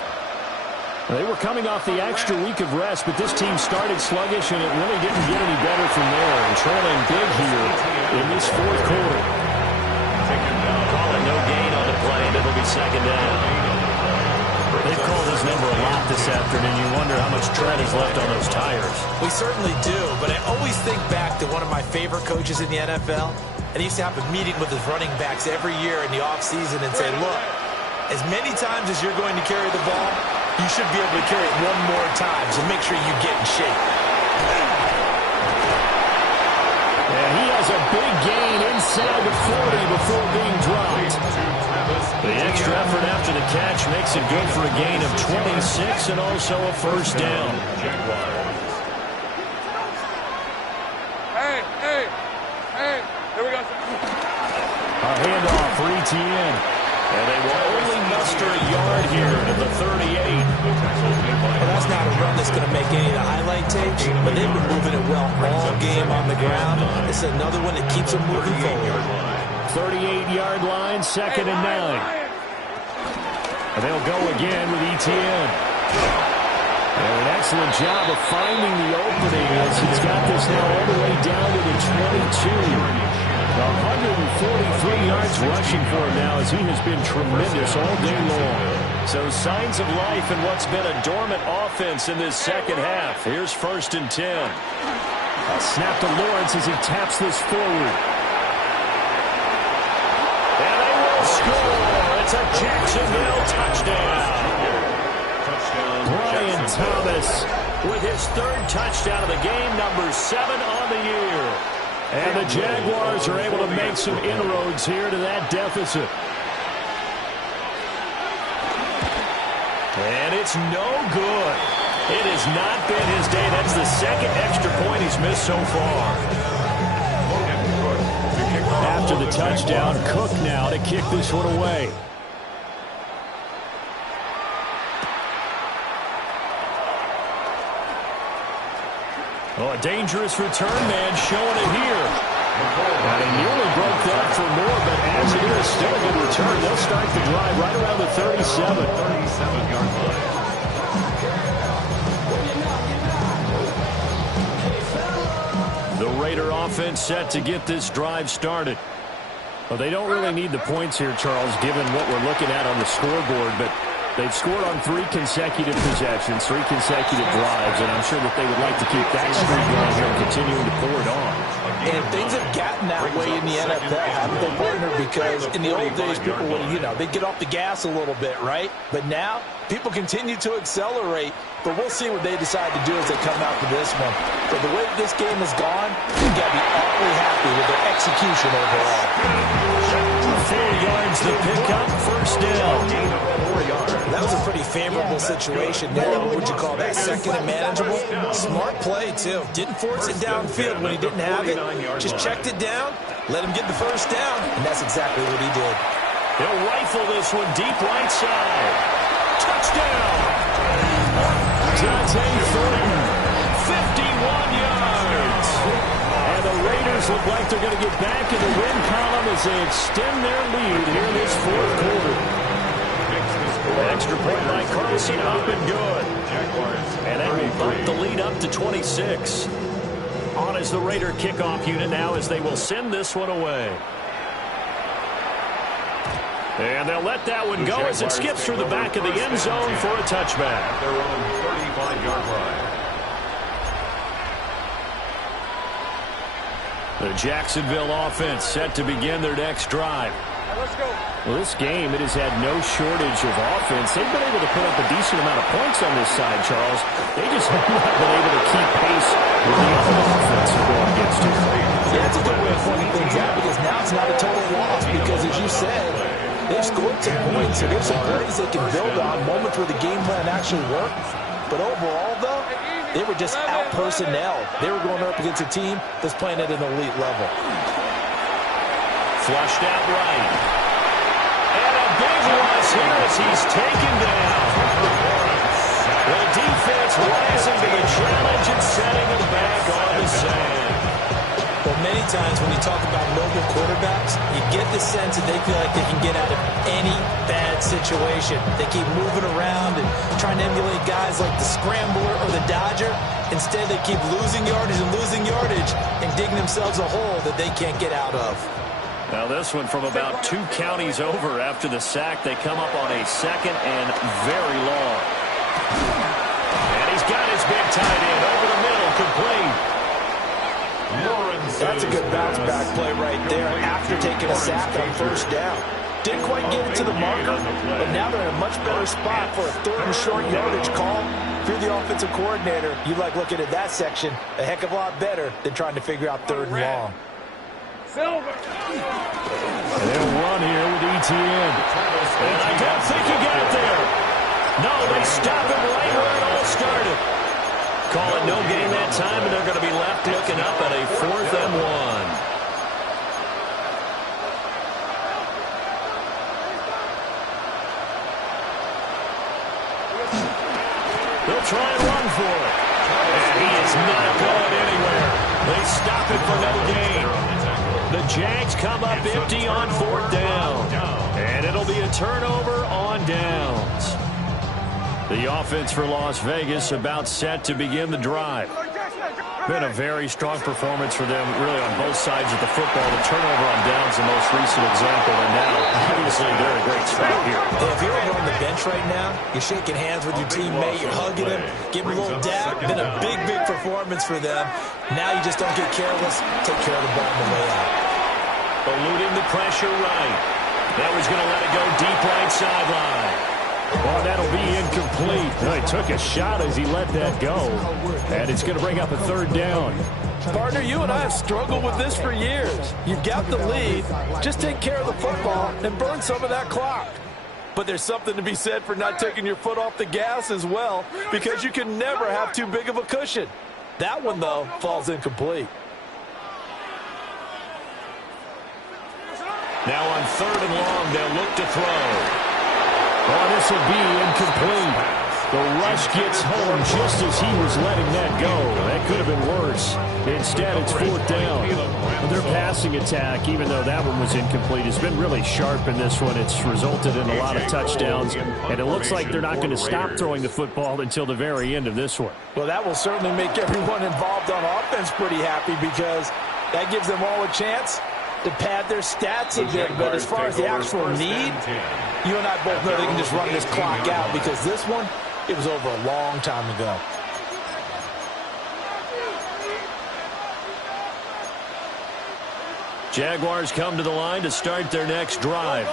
They were coming off the extra week of rest, but this team started sluggish, and it really didn't get any better from there. And trailing big here in this fourth quarter. Calling no gain on the play, and it'll be second down. They've called his number a lot this afternoon. You wonder how much tread is left on those tires. We certainly do, but I always think back to one of my favorite coaches in the NFL, and he used to have a meeting with his running backs every year in the offseason and say, look, as many times as you're going to carry the ball, you should be able to carry it one more time, so make sure you get in shape. And he has a big gain inside the 40 before being dropped. The extra effort after the catch makes it good for a gain of 26 and also a first down. Hey, here we go. A handoff for Etienne. And they will only muster a yard here to the 38. Well, that's not a run that's going to make any of the highlight tapes, but they've been moving it well all game on the ground. It's another one that keeps them moving forward. 38-yard line, second and 9. And they'll go again with Etienne. And an excellent job of finding the opening as he's got this now all the way down to the 22. 143 yards rushing for him now as he has been tremendous all day long. So signs of life in what's been a dormant offense in this second half. Here's 1st and 10. A snap to Lawrence as he taps this forward. And they will score. It's a Jacksonville touchdown. Brian Thomas with his 3rd touchdown of the game, number 7 on the year. And the Jaguars are able to make some inroads here to that deficit. And it's no good. It has not been his day. That's the 2nd extra point he's missed so far. After the touchdown, Cook now to kick this one away. Oh, a dangerous return man showing it here. And he nearly broke that for more, but as it is, still a good return. They'll start the drive right around the 37. 37-yard line. The Raider offense set to get this drive started. Well, they don't really need the points here, Charles, given what we're looking at on the scoreboard, but they've scored on 3 consecutive possessions, 3 consecutive drives, and I'm sure that they would like to keep that streak going here and continuing to pour it on. And things have gotten that way in the NFL, haven't they, partner? Because in the old days, people would, they'd get off the gas a little bit, right? But now, people continue to accelerate, but we'll see what they decide to do as they come out for this one. But the way this game has gone, they've got to be awfully happy with their execution overall. 4 yards to pick up, 1st down. That was a pretty favorable situation there. Would you call that 2nd and manageable? Smart play, too. Didn't force it downfield when he didn't have it. Just checked it down, let him get the 1st down, and that's exactly what he did. He'll rifle this one deep right side. Touchdown! Dante Thornton, 51 yards. and the Raiders look like they're going to get back in the win column as they extend their lead here in this 4th quarter. Extra point by Carlson, up and good. And that will bump the lead up to 26. On is the Raider kickoff unit now as they will send this one away. And they'll let that one go as it skips through the back of the end zone for a touchback. Their own 35-yard line. The Jacksonville offense set to begin their next drive. Let's go. Well, this game, it has had no shortage of offense. They've been able to put up a decent amount of points on this side, Charles. They just have not been able to keep pace with the other offense they're going against here. Yeah, that's a good way of pointing things out because now it's not a total loss because, as you said, they've scored some points, so there's some plays they can build on, moments where the game plan actually worked. But overall, though, they were just out-personnel. They were going up against a team that's playing at an elite level. Flushed out right. And a big loss here as he's taken down. The defense rising to the challenge and setting him back on the sand. Well, many times when you talk about mobile quarterbacks, you get the sense that they feel like they can get out of any bad situation. They keep moving around and trying to emulate guys like the Scrambler or the Dodger. Instead, they keep losing yardage and digging themselves a hole that they can't get out of. Now this one from about 2 counties over after the sack. They come up on a 2nd and very long. And he's got his big tight end over the middle, complete. That's a good bounce-back play right there after taking a sack on 1st down. Didn't quite get it to the marker, but now they're in a much better spot for a 3rd and short yardage call. If you're the offensive coordinator, you like looking at that section a heck of a lot better than trying to figure out 3rd and long. And they'll run here with ETN. And I don't think he got there. No, they stop him right where it all started. Call it no gain that time, and they're going to be left looking up at a 4th and 1. They'll try and run for it. And he is not going anywhere. They stop it for no gain. The Jags come up empty on 4th down. And it'll be a turnover on downs. The offense for Las Vegas about set to begin the drive. Been a very strong performance for them, really, on both sides of the football. The turnover on downs, the most recent example, and now, obviously, they're in a great spot here. Hey, if you're over on the bench right now, you're shaking hands with your teammate, you're hugging him, giving him a little dab. Been a big, big performance for them. Now you just don't get careless. Take care of the ball on the way out. Eluding the pressure right. Now he's going to let it go deep right sideline. Well, that'll be incomplete. Well, he took a shot as he let that go. And it's going to bring up a third down. Partner, you and I have struggled with this for years. You've got the lead. Just take care of the football and burn some of that clock. But there's something to be said for not taking your foot off the gas as well, because you can never have too big of a cushion. That one, though, falls incomplete. Now on 3rd and long, they'll look to throw. Oh, this will be incomplete. The rush gets home just as he was letting that go. That could have been worse. Instead, it's 4th down. Their passing attack, even though that one was incomplete, has been really sharp in this one. It's resulted in a lot of touchdowns, and it looks like they're not going to stop throwing the football until the very end of this one. Well, that will certainly make everyone involved on offense pretty happy, because that gives them all a chance to pad their stats a bit. But as far as the actual need, you and I both know they can just run this clock out, because this one, it was over a long time ago. Jaguars come to the line to start their next drive.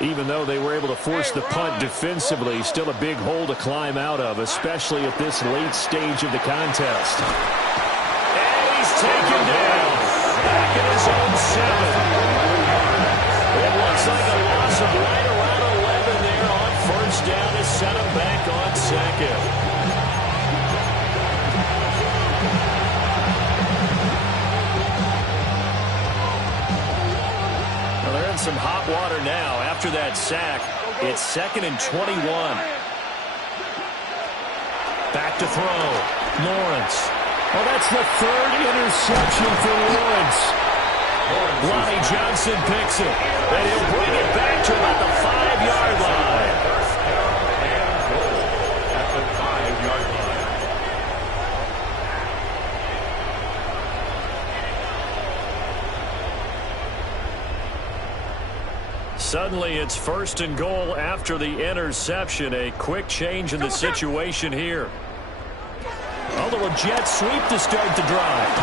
Even though they were able to force the punt defensively, still a big hole to climb out of, especially at this late stage of the contest. And he's taken down. Back in his own 7. It looks like a loss of right around 11 there on 1st down to set him back on 2nd. Well, they're in some hot water now. After that sack, it's 2nd and 21. Back to throw. Lawrence. Oh, that's the 3rd interception for Lawrence. Lonnie Johnson picks it, and he'll bring it back to about the 5-yard line. At the 5-yard line. Suddenly, it's 1st and goal after the interception. A quick change in the situation here. Although a jet sweep to start the drive.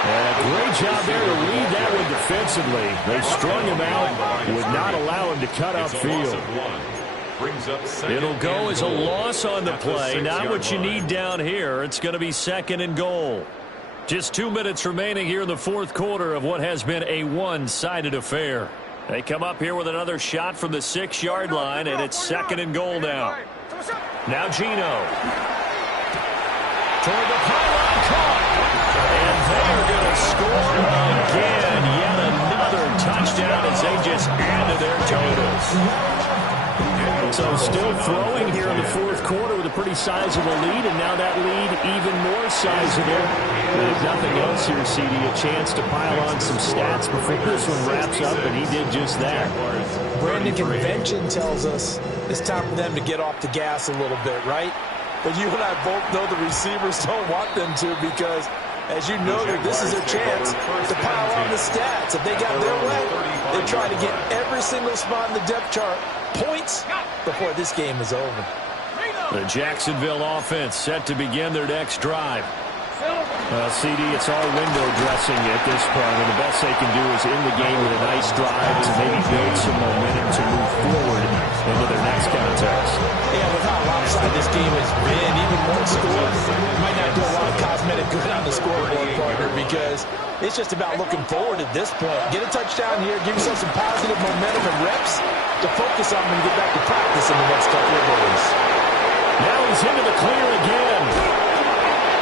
And a great job there to read that one defensively. They strung him out, would not allow him to cut upfield. It'll go as a loss on the play. Not what you need down here. It's going to be 2nd and goal. Just 2 minutes remaining here in the 4th quarter of what has been a one-sided affair. They come up here with another shot from the 6-yard line, and it's 2nd and goal now. Now Gino. Toward the pylon, caught. And they're going to score again. Yet another touchdown as they just add to their totals. So still throwing here in the 4th quarter with a pretty sizable lead, and now that lead even more sizable. If nothing else here, CD, a chance to pile on some stats before this one wraps up, and he did just that. Brandon, convention tells us it's time for them to get off the gas a little bit, right? But you and I both know the receivers don't want them to, because, as you noted, this is their chance to pile on the stats. If they got their way, they try to get every single spot in the depth chart points before this game is over. The Jacksonville offense set to begin their next drive. CD, it's all window dressing at this point, and the best they can do is end the game with a nice drive to maybe build some momentum to move forward into their next contest. Yeah, with how lopsided this game has been, even one score might not do a lot of cosmetic good on the scoreboard, partner, because it's just about looking forward at this point. Get a touchdown here, give yourself some positive momentum and reps to focus on when you get back to practice in the next couple of days. Now he's into the clear again.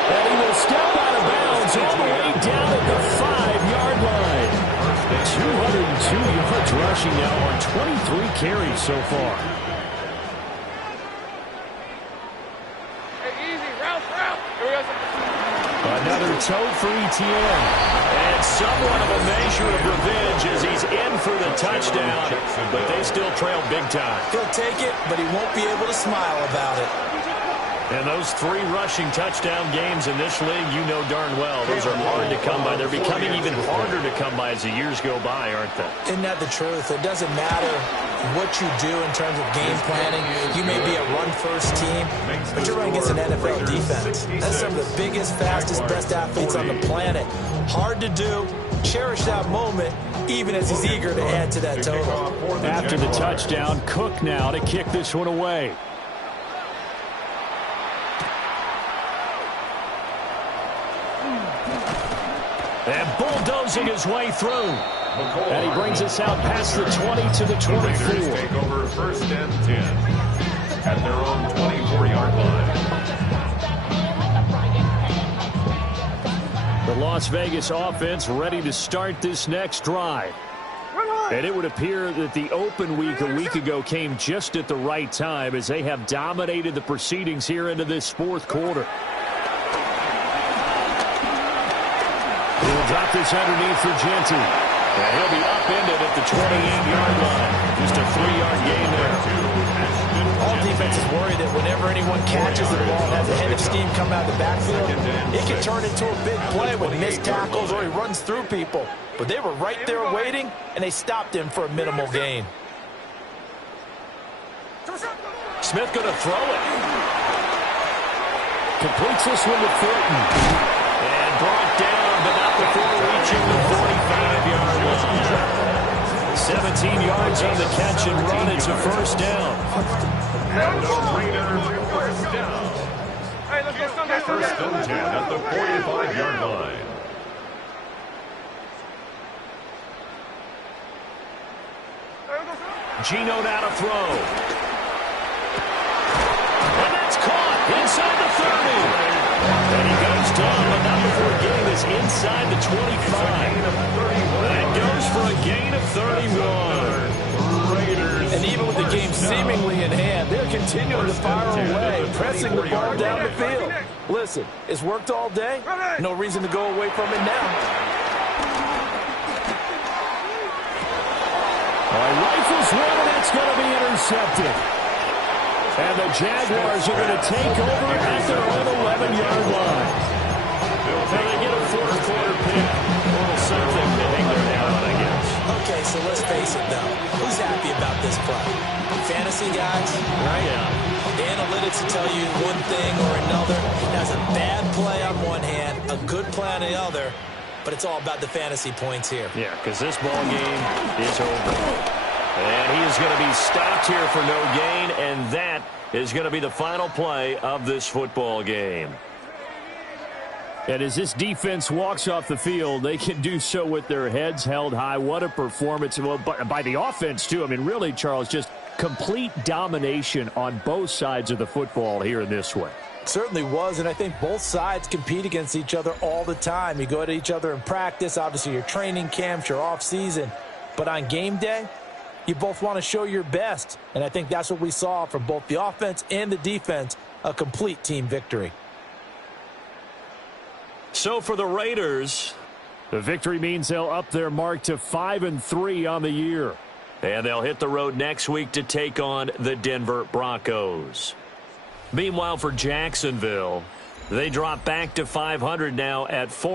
And he will step out of bounds all the way down at the 5-yard line. 202 yards rushing now on 23 carries so far. Another toe for ETN. And somewhat of a measure of revenge as he's in for the touchdown, but they still trail big time. He'll take it, but he won't be able to smile about it. And those 3 rushing touchdown games in this league, you know darn well, those are hard to come by. They're becoming even harder to come by as the years go by, aren't they? Isn't that the truth? It doesn't matter what you do in terms of game planning. You may be a run-first team, but you're running against an NFL defense. That's some of the biggest, fastest, best athletes on the planet. Hard to do. Cherish that moment, even as he's eager to add to that total. After the touchdown, Cook now to kick this one away. And bulldozing his way through. And he brings us out past the 20 to the 24. The Raiders take over first and 10 at their own 24-yard line. The Las Vegas offense ready to start this next drive. And it would appear that the open week a week ago came just at the right time as they have dominated the proceedings here into this fourth quarter. He'll drop this underneath for Genty. And he'll be upended at the 28-yard line. Just a 3-yard gain there. All defenses worry that whenever anyone catches the ball and has a head of steam come out of the backfield, it can turn into a big play with missed tackles or he runs through people. But they were right there waiting, and they stopped him for a minimal gain. Smith going to throw it. Completes this one to Thornton. And brought down, but not before reaching the 45-yard line. 17 yards on the catch and run. It's a first down. And the Raiders first down. First and 10 at the 45-yard line. Gino now to throw. And that's caught inside the 30. And he goes down, but not before getting this inside the 25. That goes for a gain of 31. Raiders. And even with the game seemingly in hand, they're continuing to fire away, pressing the ball down the field. Listen, it's worked all day. No reason to go away from it now. Rifles one, and that's going to be intercepted. And the Jaguars are going to take over at their own 11-yard line. Now they get a fourth quarter pick. A little something to hang their hat on, I guess. Okay, so let's face it, though. Who's happy about this play? Fantasy guys, right? Yeah. The analytics will tell you one thing or another. That's a bad play on one hand, a good play on the other. But it's all about the fantasy points here. Yeah, because this ball game is over. And he is going to be stopped here for no gain, and that is going to be the final play of this football game. And as this defense walks off the field, they can do so with their heads held high. What a performance by the offense, too. I mean, really, Charles, just complete domination on both sides of the football here in this one. Certainly was, and I think both sides compete against each other all the time. You go at each other in practice, obviously your training camps, your off-season. But on game day, you both want to show your best. And I think that's what we saw from both the offense and the defense, a complete team victory. So for the Raiders, the victory means they'll up their mark to 5-3 on the year. And they'll hit the road next week to take on the Denver Broncos. Meanwhile, for Jacksonville, they drop back to 500 now at 4.